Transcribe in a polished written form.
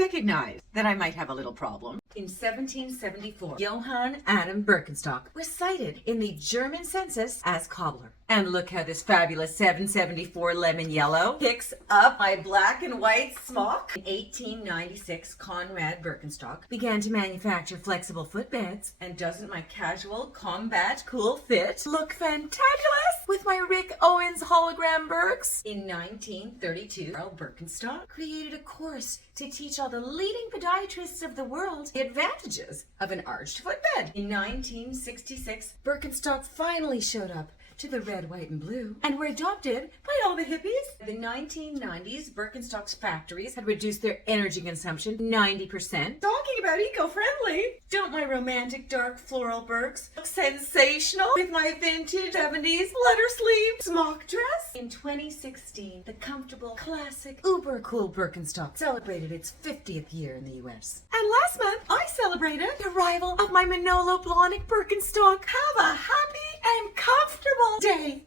recognized that I might have a little problem. In 1774, Johann Adam Birkenstock was cited in the German census as cobbler. And look how this fabulous 774 lemon yellow picks up my black and white smock. In 1896, Konrad Birkenstock began to manufacture flexible footbeds. And doesn't my casual combat cool fit look fantabulous with my Rick Owens hologram Birks? In 1932, Carl Birkenstock created a course to teach all the leading podiatrists of the world the advantages of an arched footbed. In 1966, Birkenstock finally showed up to the red, white, and blue, and were adopted by all the hippies. In the 1990s, Birkenstock's factories had reduced their energy consumption 90%. Talking about eco-friendly, don't my romantic dark floral Birks look sensational with my vintage 70s letter sleeve smock dress? In 2016, the comfortable, classic, uber cool Birkenstock celebrated its 50th year in the US. And last month, I celebrated the arrival of my Manolo Blahnik Birkenstock. Have a happy and comfortable day.